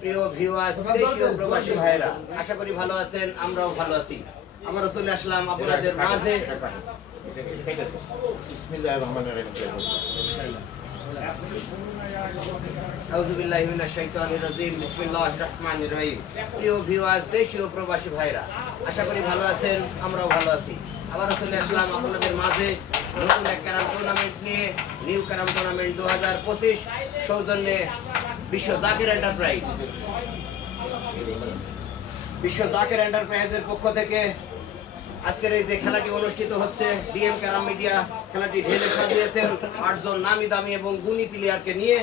প্রিয় ভাইরা আশা করি ভালো আছেন, আমরাও ভালো আছি। আবারও চলে আসলাম আপনাদের মাঝে। আমরাও ভালো আছি। আসলাম আপনাদের মাঝে। নতুন এক ক্যারাম টুর্নামেন্ট নিয়ে নিউ ক্যারাম টুর্নামেন্ট দু হাজার পঁচিশ সৌজন্যে বিশ্ব এন্টারপ্রাইজ বিশ্ব জাকের এন্টারপ্রাইজের পক্ষ থেকে আজকের এই যে খেলাটি অনুষ্ঠিত হচ্ছে, ডিএম ক্যারাম মিডিয়া খেলাটি ঢেলে সাজিয়েছেন আটজন নামি দামি এবং গুণী প্লেয়ারকে নিয়ে।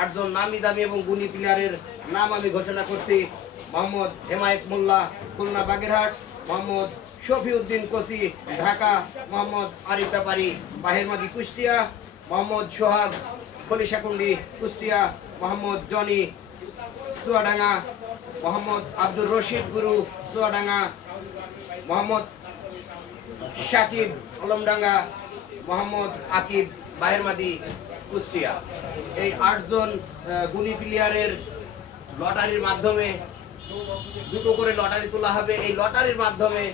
আটজন নামি দামি এবং গুণী প্লেয়ারের নাম আমি ঘোষণা করছি, মোহাম্মদ হেমায়েত মোল্লা, খুলনা বাগেরহাট, মোহাম্মদ শফিউদ্দিন কোসি ঢাকা, মোহাম্মদ আরিফ ব্যাপারী বাহেরমাদি কুষ্টিয়া, মোহাম্মদ সোহাগ খলিশাকুন্ডি কুষ্টিয়া, মোহাম্মদ জনি, চুয়াডাঙ্গা, মোহাম্মদ আব্দুর রশিদ গুরু, চুয়াডাঙ্গা, মোহাম্মদ শাকিব আলমডাঙ্গা, মোহাম্মদ আকিব বাহেরমাদি কুষ্টিয়া। এই আটজন গুণী প্লেয়ারের লটারির মাধ্যমে, দুটো করে লটারি তোলা হবে। এই লটারির মাধ্যমে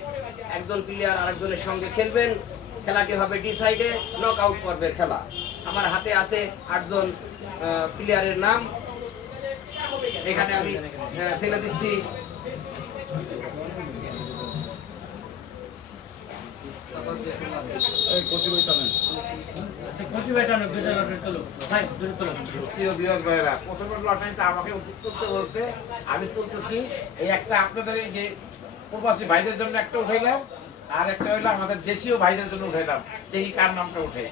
একজন প্লেয়ার আরেকজনের সঙ্গে খেলবেন। খেলাটি হবে ডিসাইডে নক আউট পর্বের খেলা। আমার হাতে আছে আটজন প্লেয়ারের নাম। এখানে আমি ফেলে দিচ্ছি। আচ্ছা, বলছে আমি তুলতেছি এই একটা আপনাদের এই যে প্রবাসী ভাইদের জন্য একটা উঠাইলাম আর একটা হইল আমাদের দেশীয় ভাইদের জন্য উঠাইলাম। দেখি কার নামটা উঠে?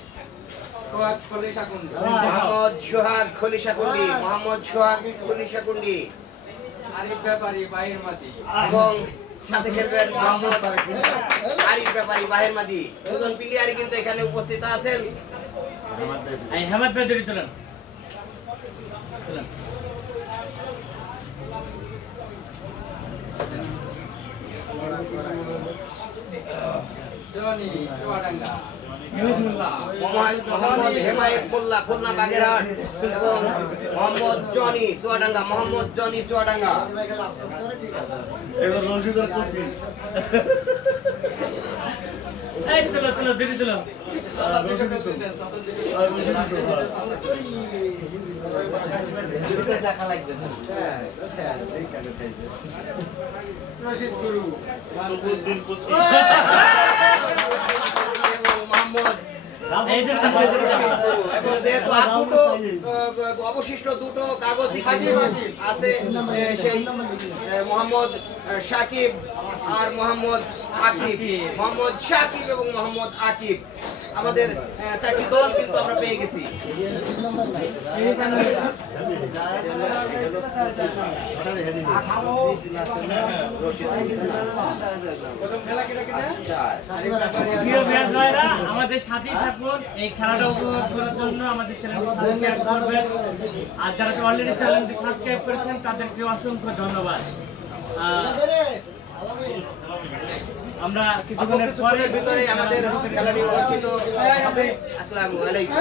মোহাম্মদ সোহাগ খলিশাকুন্ডি মোহাম্মদ সোহাগ খলিশাকুন্ডি আরিফ ব্যাপারী বাইরের মাটি। এবং সাথে খেলবেন মোহাম্মদ আরিফ ব্যাপারী বাহের মাদি দুজন প্লেয়ারই কিন্তু এখানে উপস্থিত আছেন। আমাদের হেমাদ ভাই দুটো তোলেন। তোলেন। জনি চুয়াডাঙ্গা হেমাদ মোল্লা। মোহাম্মদ মোহাম্মদ হেমায়েত মোল্লা খুলনা বাগেরহাট এবং মোহাম্মদ জনি চুয়াডাঙ্গা মোহাম্মদ জনি চুয়াডাঙ্গা। এই তোলো, তোলো, দুটো তোলো। দেখা লাগবে রশিদ গুরু। অবশিষ্ট দুটো কাগজি আছে সেই মোহাম্মদ সাকিব আর মোহাম্মদ আকিব। মোহাম্মদ সাকিব এবং মোহাম্মদ আকিব। আমাদের চারটি দল কিন্তু আমরা পেয়ে গেছি। আমাদের সাথেই থাকুন। এই খেলাটা উপভোগ করার জন্য আমাদের চ্যানেলটি সাবস্ক্রাইব করবেন। আর যারা অলরেডি চ্যানেলটি সাবস্ক্রাইব করেছেন তাদেরকে অসংখ্য ধন্যবাদ। আমরা কিছুক্ষণের পরে ভিতরে আমাদের খেলাটি অনুষ্ঠিত হবে আসসালামু আলাইকুম।